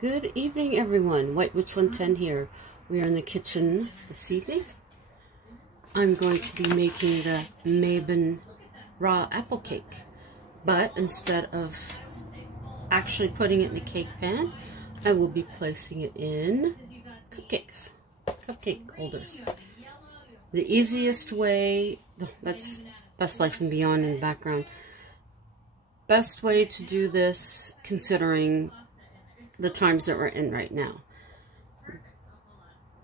Good evening, everyone. White Witch 110 here. We are in the kitchen this evening. I'm going to be making the Mabon raw apple cake, but instead of actually putting it in a cake pan, I will be placing it in cupcake holders. The easiest way, that's Best Life and Beyond in the background. Best way to do this, considering the times that we're in right now.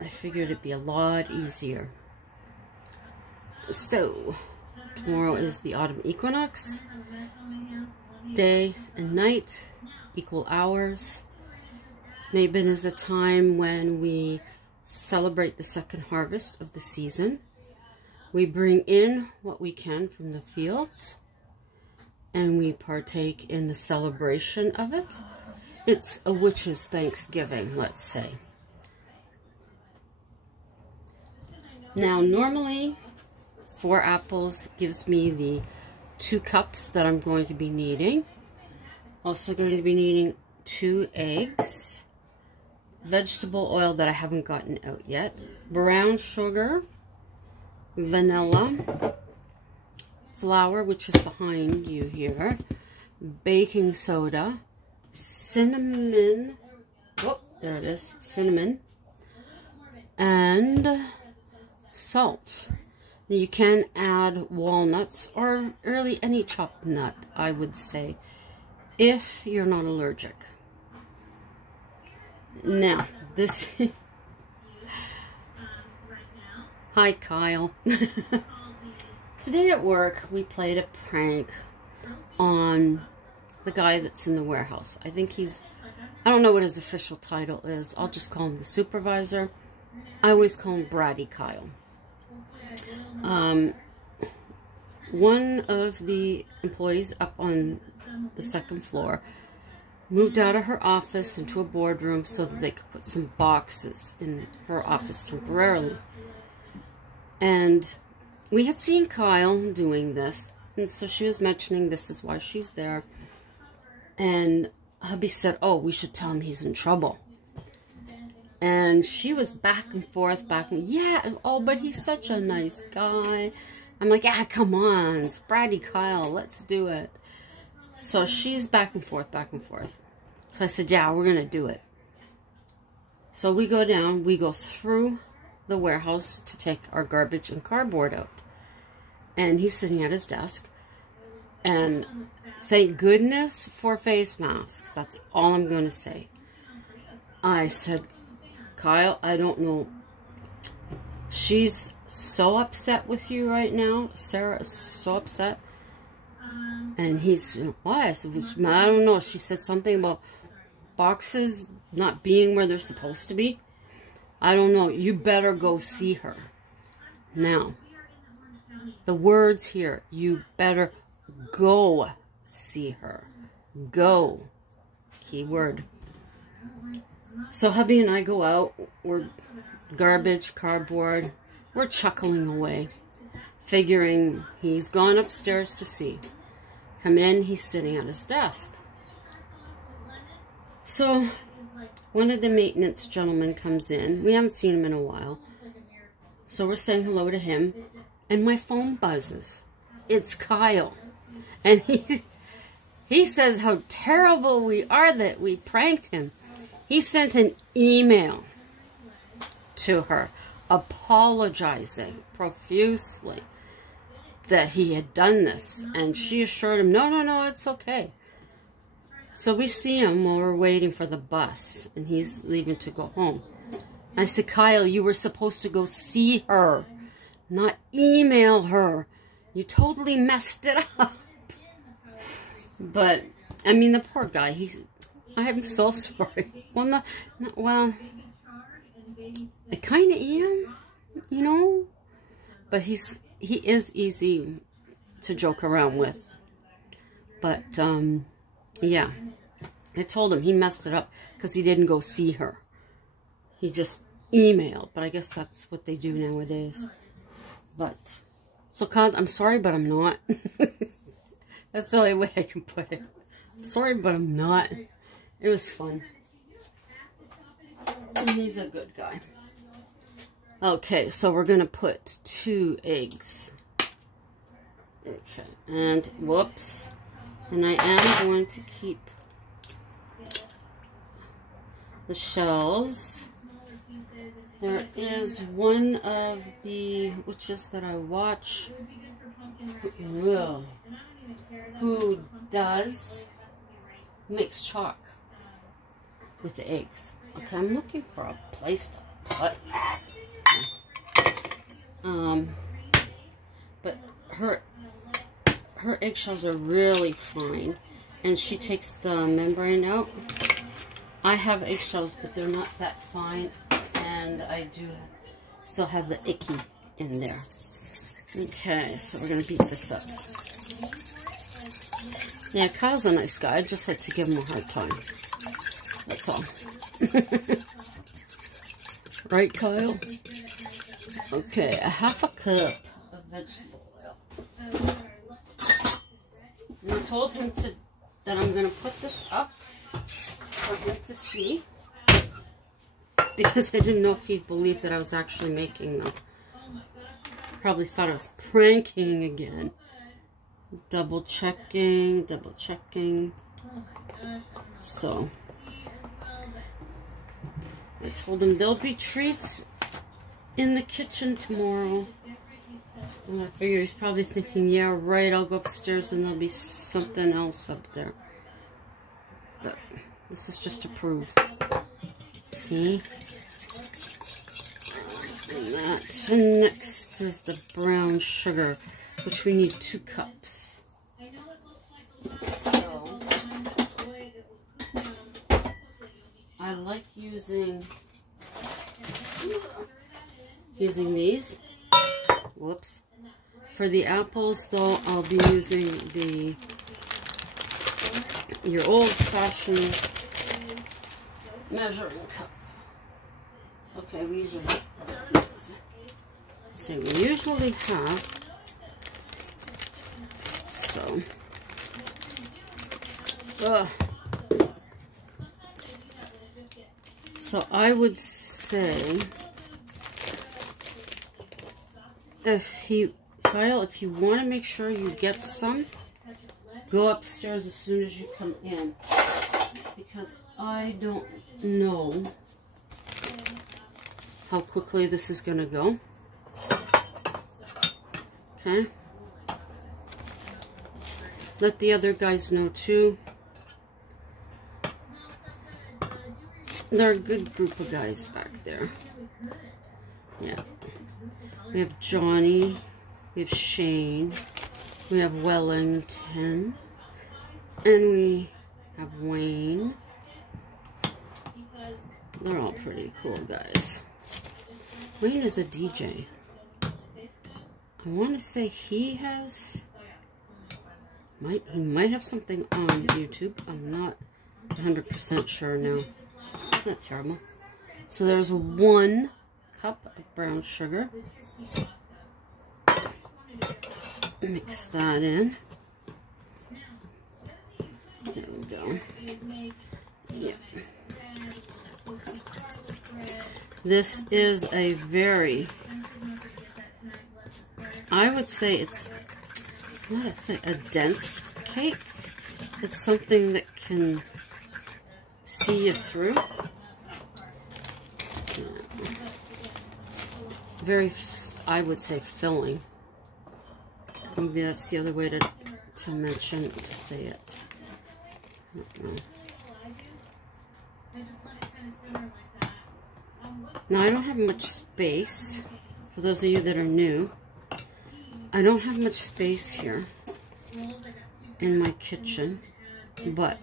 I figured it'd be a lot easier. So, tomorrow is the autumn equinox. Day and night, equal hours. Mabon is a time when we celebrate the second harvest of the season. We bring in what we can from the fields, and we partake in the celebration of it. It's a witch's Thanksgiving, let's say. Now, normally, 4 apples gives me the 2 cups that I'm going to be needing. Also going to be needing 2 eggs, vegetable oil that I haven't gotten out yet, brown sugar, vanilla, flour, which is behind you here, baking soda, cinnamon, oh, there it is, cinnamon, and salt. Now you can add walnuts or really any chopped nut, I would say, if you're not allergic. Now, this... Hi, Kyle. Today at work, we played a prank on the guy that's in the warehouse. I think he's, I don't know what his official title is. I'll just call him the supervisor. I always call him Bratty Kyle. One of the employees up on the second floor moved out of her office into a boardroom so that they could put some boxes in her office temporarily. And we had seen Kyle doing this, and so she was mentioning this is why she's there. And hubby said, oh, we should tell him he's in trouble. And she was back and forth, yeah, oh, but he's such a nice guy. I'm like, ah, come on, it's Bratty Kyle, let's do it. So she's back and forth. So I said, yeah, we're going to do it. So we go down, we go through the warehouse to take our garbage and cardboard out. And he's sitting at his desk. And thank goodness for face masks. That's all I'm going to say. I said, Kyle, I don't know. She's so upset with you right now. Sarah is so upset. And he's, why? I said, I don't know. She said something about boxes not being where they're supposed to be. I don't know. You better go see her. Now, the words here, you better go see her. Go. Keyword. So hubby and I go out. We're garbage, cardboard. We're chuckling away, figuring he's gone upstairs to see. Come in, he's sitting at his desk. So one of the maintenance gentlemen comes in. We haven't seen him in a while. So we're saying hello to him. And my phone buzzes. It's Kyle. And he says how terrible we are that we pranked him. He sent an email to her apologizing profusely that he had done this. And she assured him, no, it's okay. So we see him while we're waiting for the bus. And he's leaving to go home. I said, Kyle, you were supposed to go see her, not email her. You totally messed it up. But, I mean, the poor guy, I am so sorry. Well, well, I kind of am, you know? But he is easy to joke around with. But, yeah. I told him he messed it up because he didn't go see her. He just emailed. But I guess that's what they do nowadays. But, so I'm sorry, but I'm not. That's the only way I can put it. I'm sorry, but I'm not. It was fun. And he's a good guy. Okay, so we're going to put 2 eggs. Okay, and whoops. And I am going to keep the shells. There is one of the witches that I watch who does mix chalk with the eggs. Okay, I'm looking for a place to put that. But her eggshells are really fine, and she takes the membrane out. I have eggshells, but they're not that fine, and I do still have the icky in there. Okay, so we're gonna beat this up. Yeah, Kyle's a nice guy. I'd just like to give him a hard time. That's all. Right, Kyle? Okay, a 1/2 cup of vegetable oil. And I told him that I'm going to put this up for him to see, because I didn't know if he'd believe that I was actually making them. Probably thought I was pranking again. Double checking. So I told him there'll be treats in the kitchen tomorrow. And I figure he's probably thinking, yeah, right, I'll go upstairs and there'll be something else up there. But this is just to prove. See? And that. And next is the brown sugar, which we need 2 cups. So I like using these. Whoops. For the apples, though, I'll be using your old-fashioned measuring cup. Okay, we usually have. So, so I would say, Kyle, if you want to make sure you get some, go upstairs as soon as you come in, because I don't know how quickly this is going to go. Okay. Let the other guys know too. They're a good group of guys back there. Yeah. We have Johnny. We have Shane. We have Wellington. And we have Wayne. They're all pretty cool guys. Wayne is a DJ. I want to say he might have something on YouTube. I'm not 100% sure now. It's not terrible. So there's 1 cup of brown sugar. Mix that in. There we go. Yeah. This is a very, I would say it's not a dense cake. It's something that can see you through. It's very, I would say, filling. Maybe that's the other way to say it. I don't know. Now, I don't have much space. For those of you that are new, I don't have much space here in my kitchen, but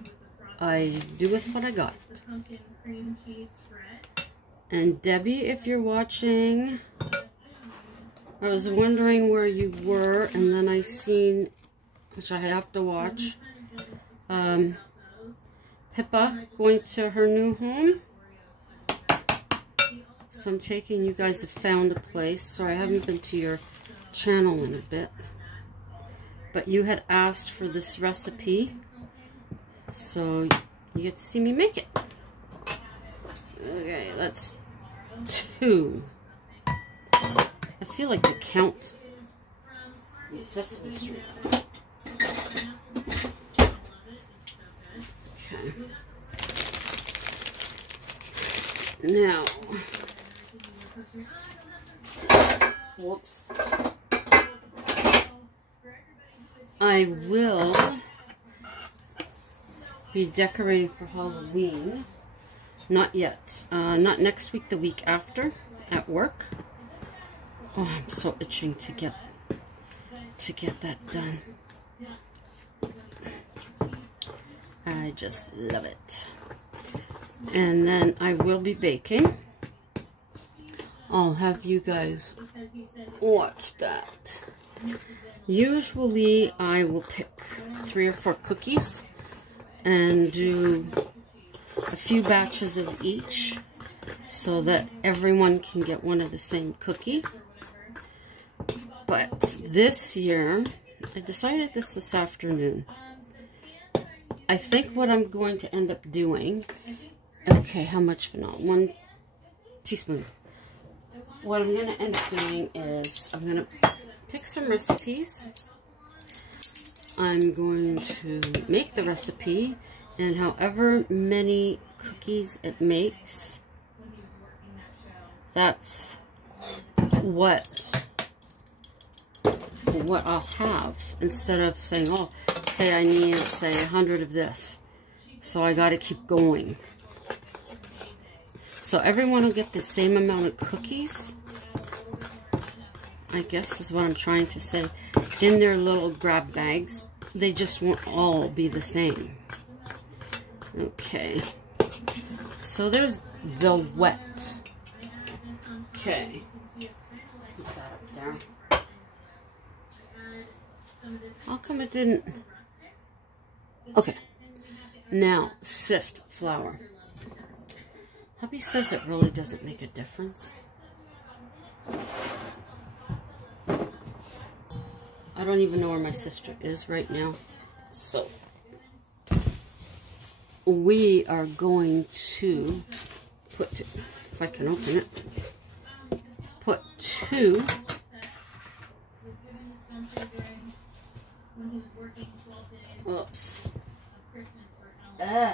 I do with what I got. And Debbie, if you're watching, I was wondering where you were, and then I seen, which I have to watch, Pippa going to her new home. So I'm taking you guys have found a place. Sorry, I haven't been to your channel in a bit. But you had asked for this recipe. So You get to see me make it. Okay, that's 2. I feel like the count is Sesame Street. Okay. Now, whoops. I will be decorating for Halloween. Not yet. Not next week, the week after at work. Oh, I'm so itching to get that done. I just love it. And then I will be baking. I'll have you guys watch that. Usually I will pick 3 or 4 cookies and do a few batches of each so that everyone can get one of the same cookie. But this year, I decided this afternoon. I think what I'm going to end up doing, okay, how much vanilla? 1 teaspoon. What I'm going to end up doing is I'm going to pick some recipes. I'm going to make the recipe, and however many cookies it makes, that's what I'll have, instead of saying, oh, hey, I need, say, 100 of this, so I got to keep going. So everyone will get the same amount of cookies, I guess is what I'm trying to say, in their little grab bags. They just won't all be the same. Okay, so there's the wet. Okay, put that up there. How come it didn't? Okay, now sift flour. Hubby says it really doesn't make a difference. I don't even know where my sifter is right now. So, we are going to put, if I can open it, put 2 oops. Okay.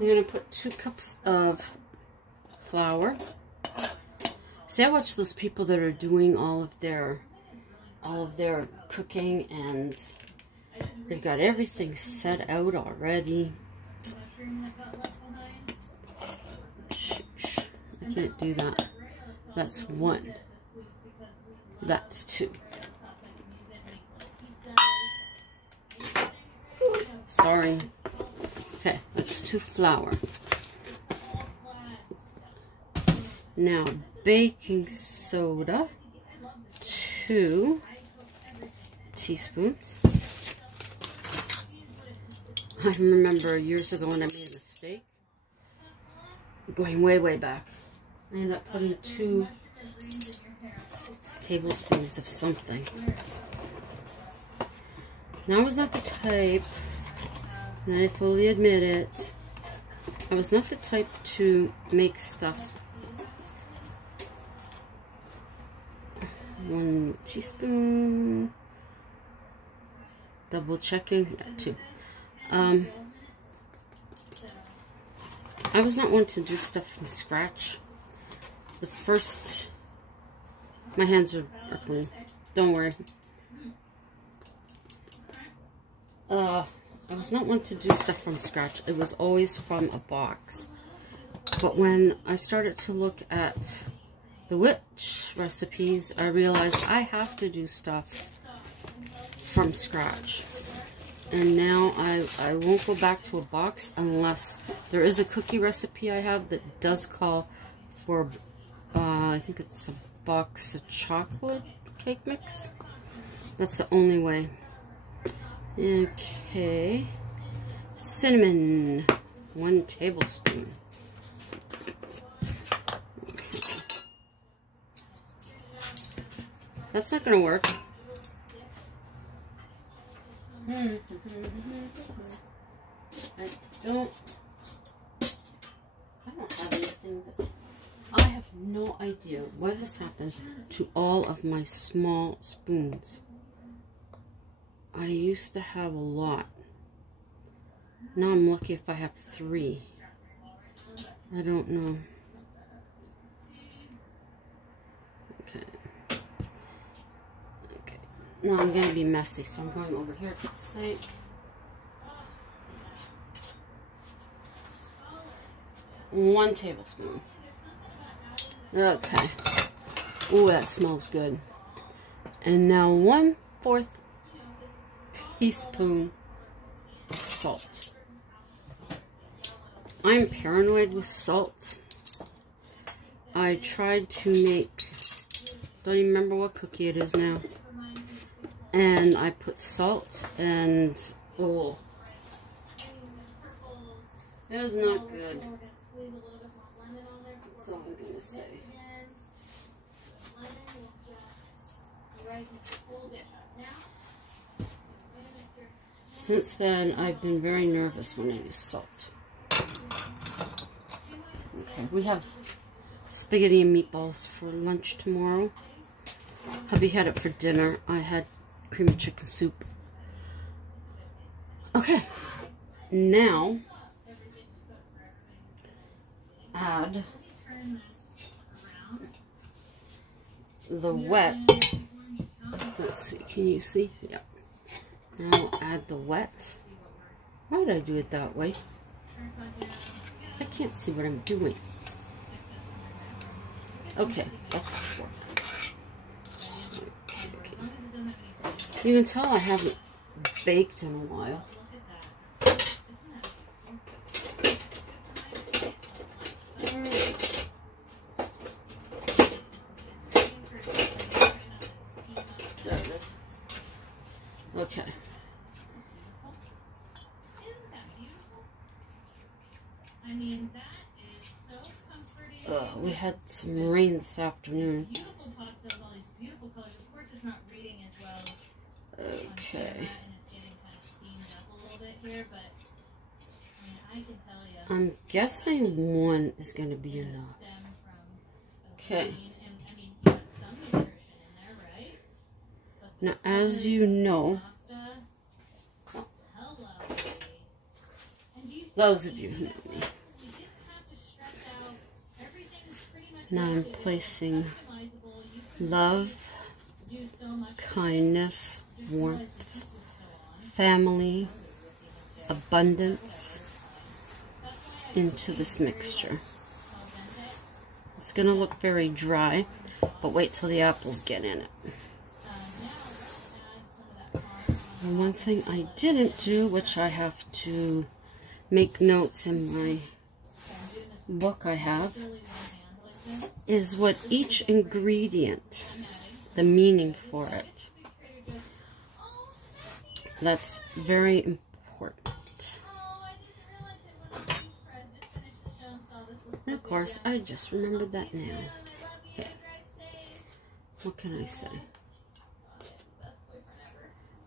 I'm going to put 2 cups of flour. See, I watch those people that are doing all of their cooking, and they've got everything set out already. Shh, I can't do that. That's 1. That's 2. Sorry. Okay, that's 2 flour. Now, baking soda, 2 teaspoons. I remember years ago when I made a mistake, going way back. I ended up putting 2 tablespoons of something. Now, I was not the type, and I fully admit it, I was not the type to make stuff. 1 teaspoon. Double checking. Yeah, 2. I was not one to do stuff from scratch. The first, my hands are clean. Don't worry. I was not one to do stuff from scratch. It was always from a box. But when I started to look at the witch recipes, I realized I have to do stuff from scratch. And now I won't go back to a box unless there is a cookie recipe I have that does call for, I think it's a box of chocolate cake mix. That's the only way. Okay. Cinnamon, 1 tablespoon. That's not going to work. I don't have anything this. I have no idea what has happened to all of my small spoons. I used to have a lot. Now I'm lucky if I have 3. I don't know. Okay. Okay. Now I'm going to be messy, so I'm going over here to the sink. One tablespoon. Okay. Oh, that smells good. And now 1/4 teaspoon of salt. I'm paranoid with salt. I tried to make, don't even remember what cookie it is now. And I put salt and, oh, it was not good. That's all I'm going to say. Since then, I've been very nervous when I use salt. Okay, we have spaghetti and meatballs for lunch tomorrow. Hubby had it for dinner. I had creamy chicken soup. Okay, now add the wet. Let's see, can you see? Yeah. Now add the wet. Why did I do it that way? I can't see what I'm doing. Okay, that's a fork. Okay. You can tell I haven't baked in a while. There it is. Okay. We had some rain this afternoon. Okay. I'm guessing 1 is going to be enough. Okay. Now, as you know, those of you who know me, now I'm placing love, kindness, warmth, family, abundance into this mixture. It's going to look very dry, but wait till the apples get in it. And one thing I didn't do, which I have to make notes in my book I have, is what each ingredient, the meaning for it. That's very important. And of course, I just remembered that now. Okay. What can I say?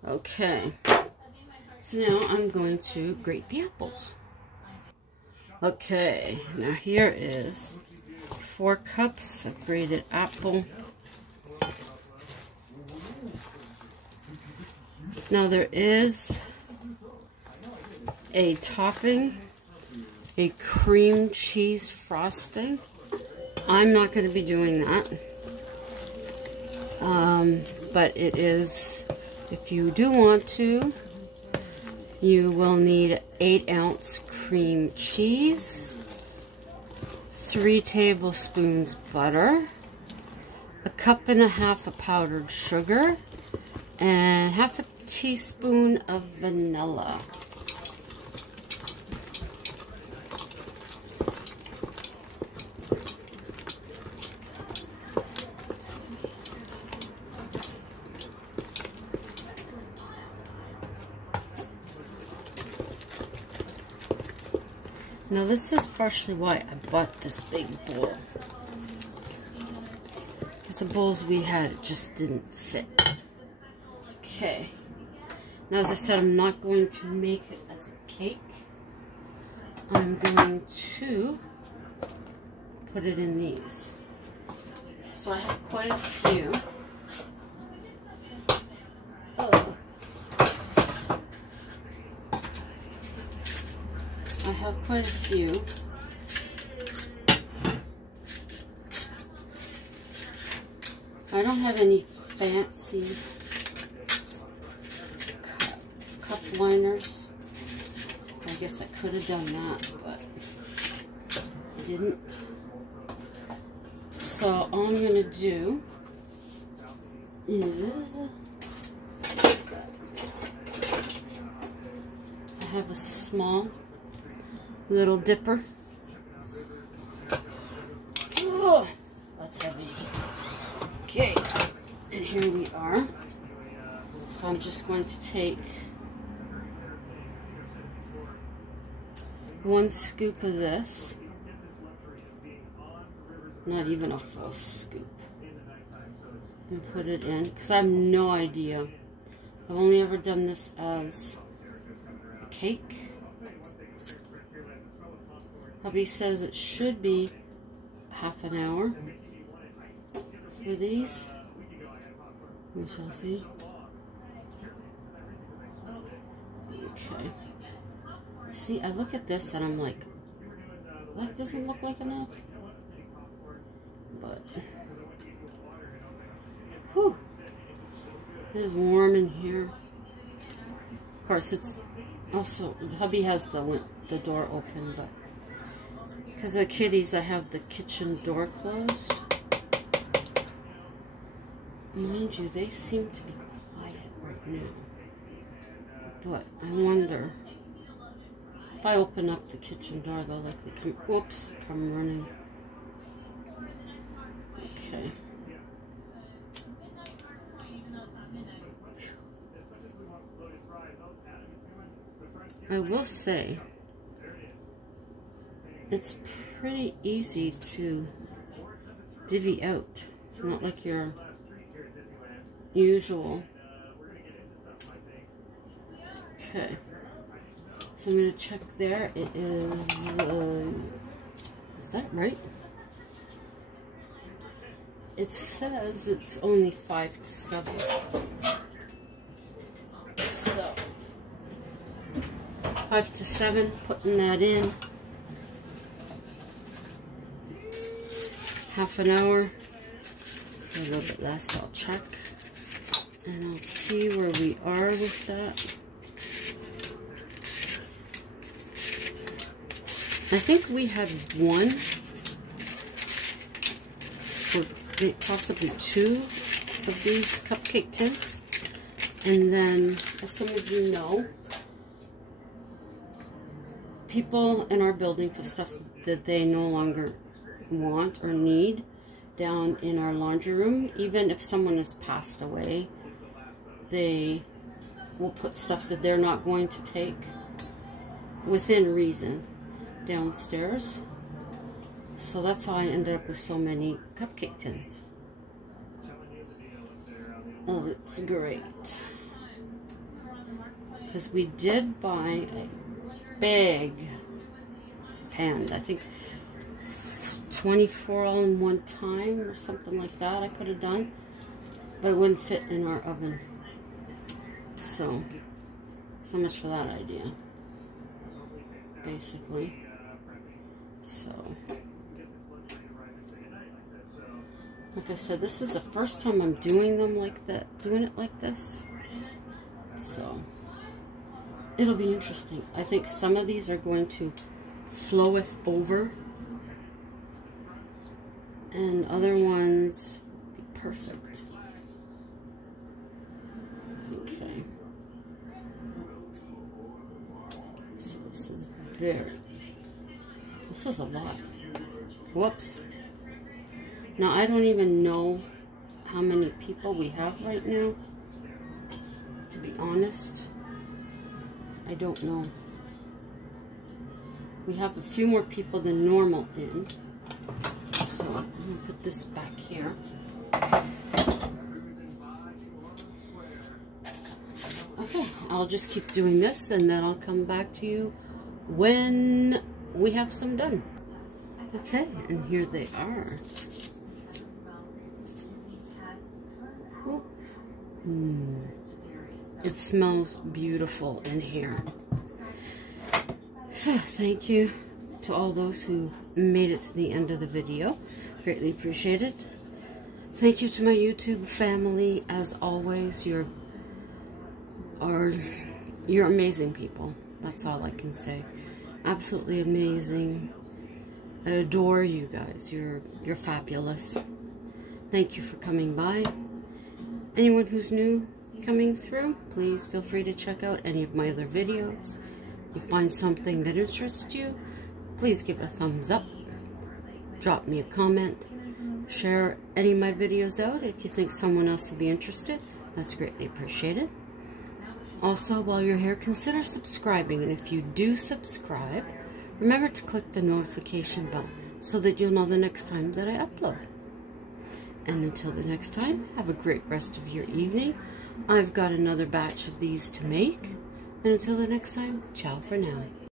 Okay. So now I'm going to grate the apples. Okay, now here is 4 cups of grated apple. Now there is a topping, a cream cheese frosting. I'm not going to be doing that. But it is, if you do want to, you will need 8-ounce cream cheese, 3 tablespoons butter, 1.5 cups of powdered sugar, and 1/2 teaspoon of vanilla. Now this is partially why I bought this big bowl. Because the bowls we had just didn't fit. Okay. Now, as I said, I'm not going to make it as a cake. I'm going to put it in these. So I have quite a few. Oh. I have quite a few. I don't have any fancy cup liners. I guess I could have done that, but I didn't. So all I'm going to do is, I have a small little dipper. Oh, that's heavy. Okay, and here we are. So I'm just going to take 1 scoop of this. Not even a full scoop. And put it in, because I have no idea. I've only ever done this as a cake. Hubby says it should be half an hour for these. We shall see. Okay. See, I look at this and I'm like, that doesn't look like enough. But, whew, it is warm in here. Of course, it's also, hubby has the door open, but because of the kitties, I have the kitchen door closed. Mind you, they seem to be quiet right now. But I wonder, if I open up the kitchen door, they'll likely come running. Okay. I will say, it's pretty easy to divvy out, not like your usual. Okay, so I'm going to check there. It is that right? It says it's only 5 to 7. So, 5 to 7, putting that in. Half an hour. A little bit less, I'll check. And I'll see where we are with that. I think we had 1 or possibly 2 of these cupcake tins. And then, as some of you know, people in our building put stuff that they no longer want or need down in our laundry room. Even if someone has passed away, they will put stuff that they're not going to take within reason downstairs. So that's how I ended up with so many cupcake tins. Oh, that's great. Because we did buy a big pan. I think 24 all in one time or something like that I could have done. But it wouldn't fit in our oven. So much for that idea. Basically. So, like I said, this is the first time I'm doing them like that, doing it like this. So, it'll be interesting. I think some of these are going to floweth over, and other ones be perfect. Okay. So this is this is a lot. Whoops. Now, I don't even know how many people we have right now. To be honest, I don't know. We have a few more people than normal in. So, I'm going to put this back here. Okay, I'll just keep doing this, and then I'll come back to you when we have some done. Okay, and here they are. It smells beautiful in here. So thank you to all those who made it to the end of the video. Greatly appreciate it. Thank you to my YouTube family. As always, you're amazing people. That's all I can say. Absolutely amazing. I adore you guys. You're fabulous. Thank you for coming by. Anyone who's new coming through, please feel free to check out any of my other videos. If you find something that interests you, please give it a thumbs up. Drop me a comment. Share any of my videos out if you think someone else would be interested. That's greatly appreciated. Also, while you're here, consider subscribing. And if you do subscribe, remember to click the notification bell so that you'll know the next time that I upload. And until the next time, have a great rest of your evening. I've got another batch of these to make. And until the next time, ciao for now.